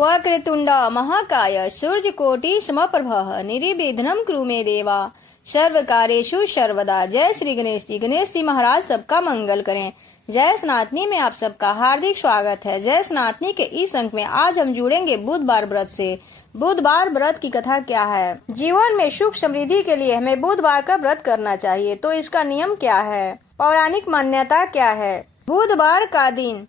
वक्रतुंड महाकाय सूर्यकोटि समप्रभः निर्विघ्नं कुरु मे देवा सर्वकार्येषु सर्वदा। जय श्री गणेश जी। गणेश जी महाराज सबका मंगल करें। जय सनातनी में आप सबका हार्दिक स्वागत है। जय सनातनी के इस अंक में आज हम जुड़ेंगे बुधवार व्रत से। बुधवार व्रत की कथा क्या है? जीवन में सुख समृद्धि के लिए हमें बुधवार का व्रत करना चाहिए, तो इसका नियम क्या है? पौराणिक मान्यता क्या है? बुधवार का दिन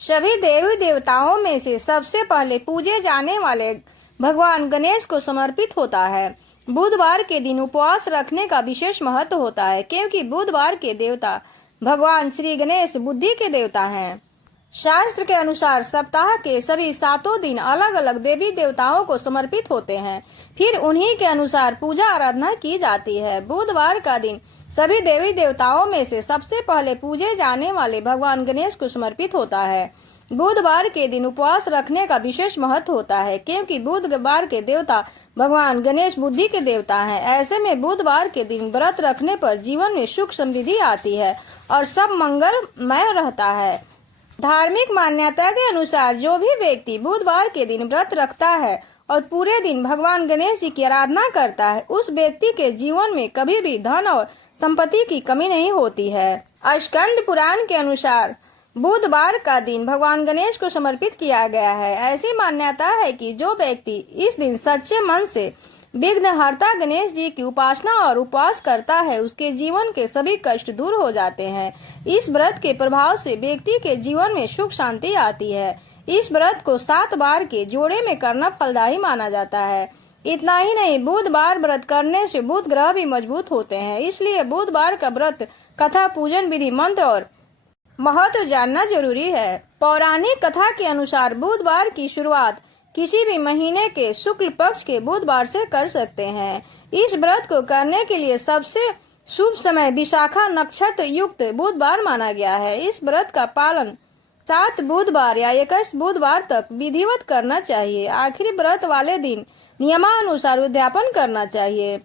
सभी देवी देवताओं में से सबसे पहले पूजे जाने वाले भगवान गणेश को समर्पित होता है। बुधवार के दिन उपवास रखने का विशेष महत्व होता है, क्योंकि बुधवार के देवता भगवान श्री गणेश बुद्धि के देवता हैं। शास्त्र के अनुसार सप्ताह के सभी 7 दिन अलग अलग देवी देवताओं को समर्पित होते हैं, फिर उन्हीं के अनुसार पूजा आराधना की जाती है। बुधवार का दिन सभी देवी देवताओं में से सबसे पहले पूजे जाने वाले भगवान गणेश को समर्पित होता है। बुधवार के दिन उपवास रखने का विशेष महत्व होता है, क्योंकि बुधवार के देवता भगवान गणेश बुद्धि के देवता हैं। ऐसे में बुधवार के दिन व्रत रखने पर जीवन में सुख समृद्धि आती है और सब मंगलमय रहता है। धार्मिक मान्यता के अनुसार जो भी व्यक्ति बुधवार के दिन व्रत रखता है और पूरे दिन भगवान गणेश जी की आराधना करता है, उस व्यक्ति के जीवन में कभी भी धन और संपत्ति की कमी नहीं होती है। स्कंद पुराण के अनुसार बुधवार का दिन भगवान गणेश को समर्पित किया गया है। ऐसी मान्यता है कि जो व्यक्ति इस दिन सच्चे मन से विघ्नहर्ता गणेश जी की उपासना और उपवास करता है, उसके जीवन के सभी कष्ट दूर हो जाते हैं। इस व्रत के प्रभाव से व्यक्ति के जीवन में सुख शांति आती है। इस व्रत को 7 बार के जोड़े में करना फलदायी माना जाता है। इतना ही नहीं, बुधवार व्रत करने से बुध ग्रह भी मजबूत होते हैं। इसलिए बुधवार का व्रत कथा, पूजन विधि, मंत्र और महत्व जानना जरूरी है। पौराणिक कथा के अनुसार बुधवार की शुरुआत किसी भी महीने के शुक्ल पक्ष के बुधवार से कर सकते हैं। इस व्रत को करने के लिए सबसे शुभ समय विशाखा नक्षत्र युक्त बुधवार माना गया है। इस व्रत का पालन 7 बुधवार या 21 बुधवार तक विधिवत करना चाहिए। आखिरी व्रत वाले दिन नियमानुसार उद्यापन करना चाहिए,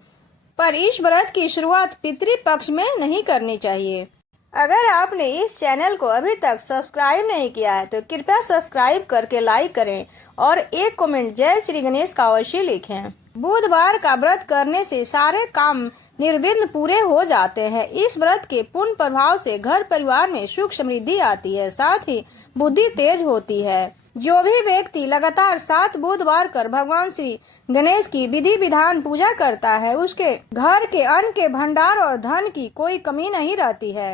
पर इस व्रत की शुरुआत पितृपक्ष में नहीं करनी चाहिए। अगर आपने इस चैनल को अभी तक सब्सक्राइब नहीं किया है तो कृपया सब्सक्राइब करके लाइक करें और एक कमेंट जय श्री गणेश का अवश्य लिखें। बुधवार का व्रत करने से सारे काम निर्विघ्न पूरे हो जाते हैं। इस व्रत के पूर्ण प्रभाव से घर परिवार में सुख समृद्धि आती है, साथ ही बुद्धि तेज होती है। जो भी व्यक्ति लगातार 7 बुधवार कर भगवान श्री गणेश की विधि विधान पूजा करता है, उसके घर के अन्न के भंडार और धन की कोई कमी नहीं रहती है।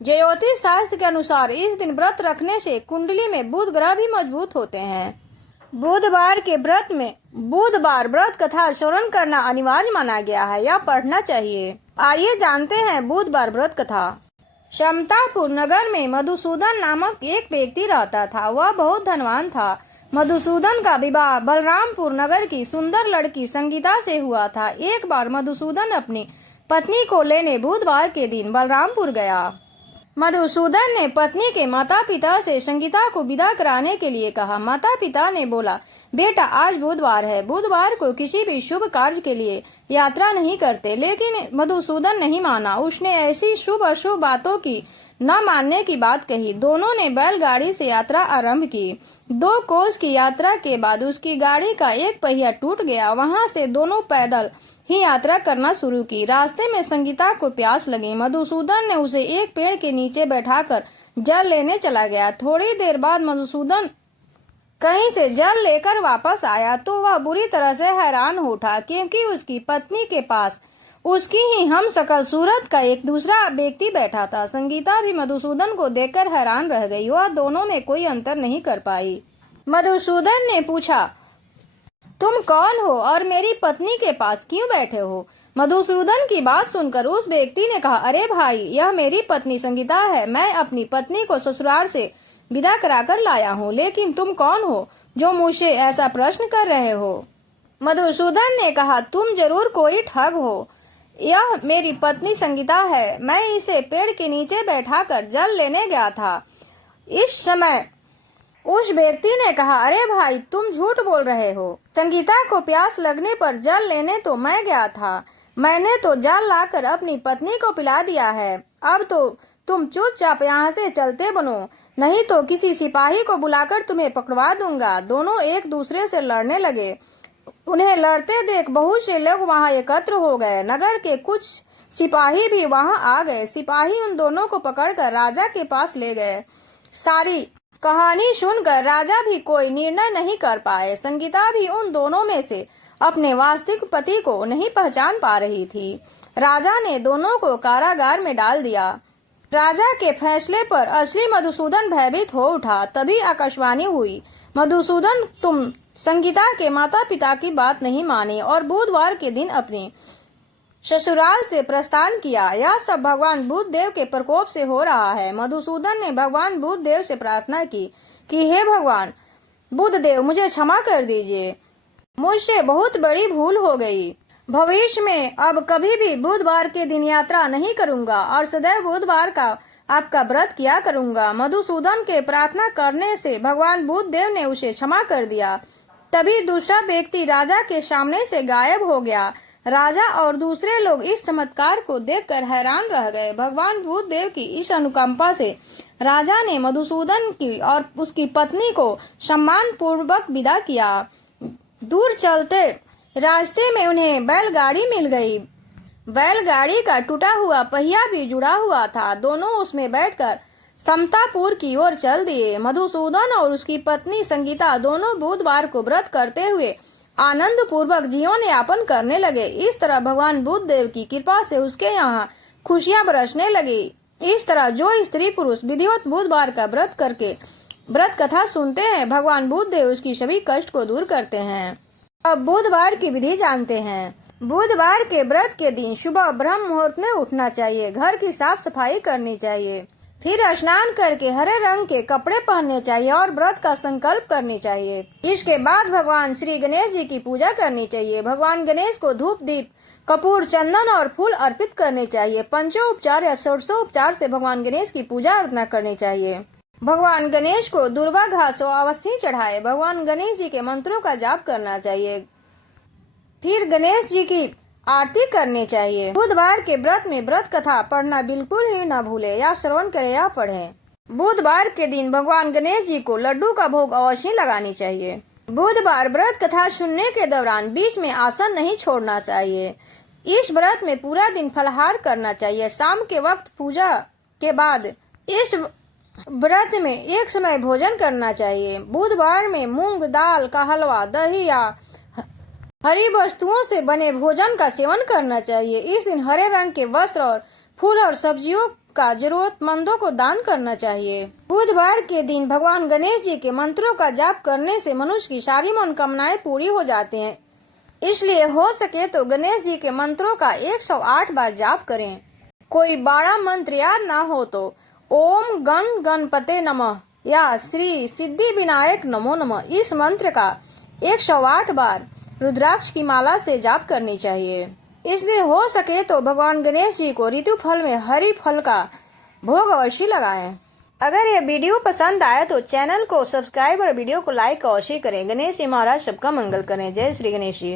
ज्योतिष शास्त्र के अनुसार इस दिन व्रत रखने से कुंडली में बुध ग्रह भी मजबूत होते हैं। बुधवार के व्रत में बुधवार व्रत कथा श्रवण करना अनिवार्य माना गया है या पढ़ना चाहिए। आइए जानते हैं बुधवार व्रत कथा। समतापुर नगर में मधुसूदन नामक एक व्यक्ति रहता था। वह बहुत धनवान था। मधुसूदन का विवाह बलरामपुर नगर की सुंदर लड़की संगीता से हुआ था। एक बार मधुसूदन अपनी पत्नी को लेने बुधवार के दिन बलरामपुर गया। मधुसूदन ने पत्नी के माता पिता से संगीता को विदा कराने के लिए कहा। माता पिता ने बोला, बेटा आज बुधवार है, बुधवार को किसी भी शुभ कार्य के लिए यात्रा नहीं करते। लेकिन मधुसूदन नहीं माना। उसने ऐसी शुभ अशुभ बातों की न मानने की बात कही। दोनों ने बैलगाड़ी से यात्रा आरंभ की। 2 कोस की यात्रा के बाद उसकी गाड़ी का एक पहिया टूट गया। वहां से दोनों पैदल ही यात्रा करना शुरू की। रास्ते में संगीता को प्यास लगी। मधुसूदन ने उसे एक पेड़ के नीचे बैठाकर जल लेने चला गया। थोड़ी देर बाद मधुसूदन कहीं से जल लेकर वापस आया तो वह बुरी तरह से हैरान हो उठा, क्योंकि उसकी पत्नी के पास उसकी ही हमशक्ल सूरत का एक दूसरा व्यक्ति बैठा था। संगीता भी मधुसूदन को देखकर हैरान रह गई। वह दोनों में कोई अंतर नहीं कर पाई। मधुसूदन ने पूछा, तुम कौन हो और मेरी पत्नी के पास क्यों बैठे हो? मधुसूदन की बात सुनकर उस व्यक्ति ने कहा, अरे भाई, यह मेरी पत्नी संगीता है। मैं अपनी पत्नी को ससुराल से विदा कराकर लाया हूँ। लेकिन तुम कौन हो जो मुझसे ऐसा प्रश्न कर रहे हो? मधुसूदन ने कहा, तुम जरूर कोई ठग हो। यह मेरी पत्नी संगीता है। मैं इसे पेड़ के नीचे बैठाकर जल लेने गया था। इस समय उस व्यक्ति ने कहा, अरे भाई, तुम झूठ बोल रहे हो। संगीता को प्यास लगने पर जल लेने तो मैं गया था। मैंने तो जल लाकर अपनी पत्नी को पिला दिया है। अब तो तुम चुपचाप यहाँ से चलते बनो, नहीं तो किसी सिपाही को बुलाकर तुम्हें पकड़वा दूंगा। दोनों एक दूसरे से लड़ने लगे। उन्हें लड़ते देख बहुत से लोग वहां एकत्र हो गए। नगर के कुछ सिपाही भी वहां आ गए। सिपाही उन दोनों को पकड़कर राजा के पास ले गए। सारी कहानी सुनकर राजा भी कोई निर्णय नहीं कर पाए। संगीता भी उन दोनों में से अपने वास्तविक पति को नहीं पहचान पा रही थी। राजा ने दोनों को कारागार में डाल दिया। राजा के फैसले पर असली मधुसूदन भयभीत हो उठा। तभी आकाशवाणी हुई, मधुसूदन, तुम संगीता के माता पिता की बात नहीं मानी और बुधवार के दिन अपने ससुराल से प्रस्थान किया। यह सब भगवान बुद्ध देव के प्रकोप से हो रहा है। मधुसूदन ने भगवान बुद्ध देव से प्रार्थना की कि हे भगवान बुद्ध देव, मुझे क्षमा कर दीजिए, मुझसे बहुत बड़ी भूल हो गई। भविष्य में अब कभी भी बुधवार के दिन यात्रा नहीं करूंगा और सदैव बुधवार का आपका व्रत किया करूंगा। मधुसूदन के प्रार्थना करने से भगवान बुद्ध देव ने उसे क्षमा कर दिया। तभी दूसरा व्यक्ति राजा के सामने से गायब हो गया। राजा और दूसरे लोग इस चमत्कार को देखकर हैरान रह गए। भगवान बुद्ध देव की इस अनुकंपा से राजा ने मधुसूदन की और उसकी पत्नी को सम्मान पूर्वक विदा किया। दूर चलते रास्ते में उन्हें बैलगाड़ी मिल गई। बैलगाड़ी का टूटा हुआ पहिया भी जुड़ा हुआ था। दोनों उसमें बैठकर समतापुर की ओर चल दिए। मधुसूदन और उसकी पत्नी संगीता दोनों बुधवार को व्रत करते हुए आनंद पूर्वक जीवन यापन करने लगे। इस तरह भगवान बुद्ध देव की कृपा से उसके यहाँ खुशियां बरसने लगी। इस तरह जो स्त्री पुरुष विधिवत बुधवार का व्रत करके व्रत कथा सुनते हैं, भगवान बुद्ध देव उसकी सभी कष्ट को दूर करते हैं। अब बुधवार की विधि जानते हैं। बुधवार के व्रत के दिन सुबह ब्रह्म मुहूर्त में उठना चाहिए। घर की साफ सफाई करनी चाहिए। फिर स्नान करके हरे रंग के कपड़े पहनने चाहिए और व्रत का संकल्प करनी चाहिए। इसके बाद भगवान श्री गणेश जी की पूजा करनी चाहिए। भगवान गणेश को धूप, दीप, कपूर, चंदन और फूल अर्पित करने चाहिए। पंचोपचार या षोडशोपचार से भगवान गणेश की पूजा अर्चना करनी चाहिए। भगवान गणेश को दुर्वा घासो अवश्य चढ़ाए। भगवान गणेश जी के मंत्रों का जाप करना चाहिए। फिर गणेश जी की आरती करनी चाहिए। बुधवार के व्रत में व्रत कथा पढ़ना बिल्कुल ही न भूले, या श्रवण करे या पढ़े। बुधवार के दिन भगवान गणेश जी को लड्डू का भोग अवश्य लगानी चाहिए। बुधवार व्रत कथा सुनने के दौरान बीच में आसन नहीं छोड़ना चाहिए। इस व्रत में पूरा दिन फलाहार करना चाहिए। शाम के वक्त पूजा के बाद इस व्रत में एक समय भोजन करना चाहिए। बुधवार में मूंग दाल का हलवा, दही या हरी वस्तुओं से बने भोजन का सेवन करना चाहिए। इस दिन हरे रंग के वस्त्र और फूल और सब्जियों का जरूरतमंदों को दान करना चाहिए। बुधवार के दिन भगवान गणेश जी के मंत्रों का जाप करने से मनुष्य की सारी मनोकामनाएं पूरी हो जाती हैं। इसलिए हो सके तो गणेश जी के मंत्रों का 108 बार जाप करें। कोई बड़ा मंत्र याद ना हो तो ओम गण गणपते नमः या श्री सिद्धि विनायक नमो नमः, इस मंत्र का 108 बार रुद्राक्ष की माला से जाप करनी चाहिए। इस दिन हो सके तो भगवान गणेश जी को ऋतु फल में हरी फल का भोग अवश्य लगाएं। अगर यह वीडियो पसंद आए तो चैनल को सब्सक्राइब और वीडियो को लाइक अवश्य करें। गणेश जी महाराज सबका मंगल करें। जय श्री गणेश जी।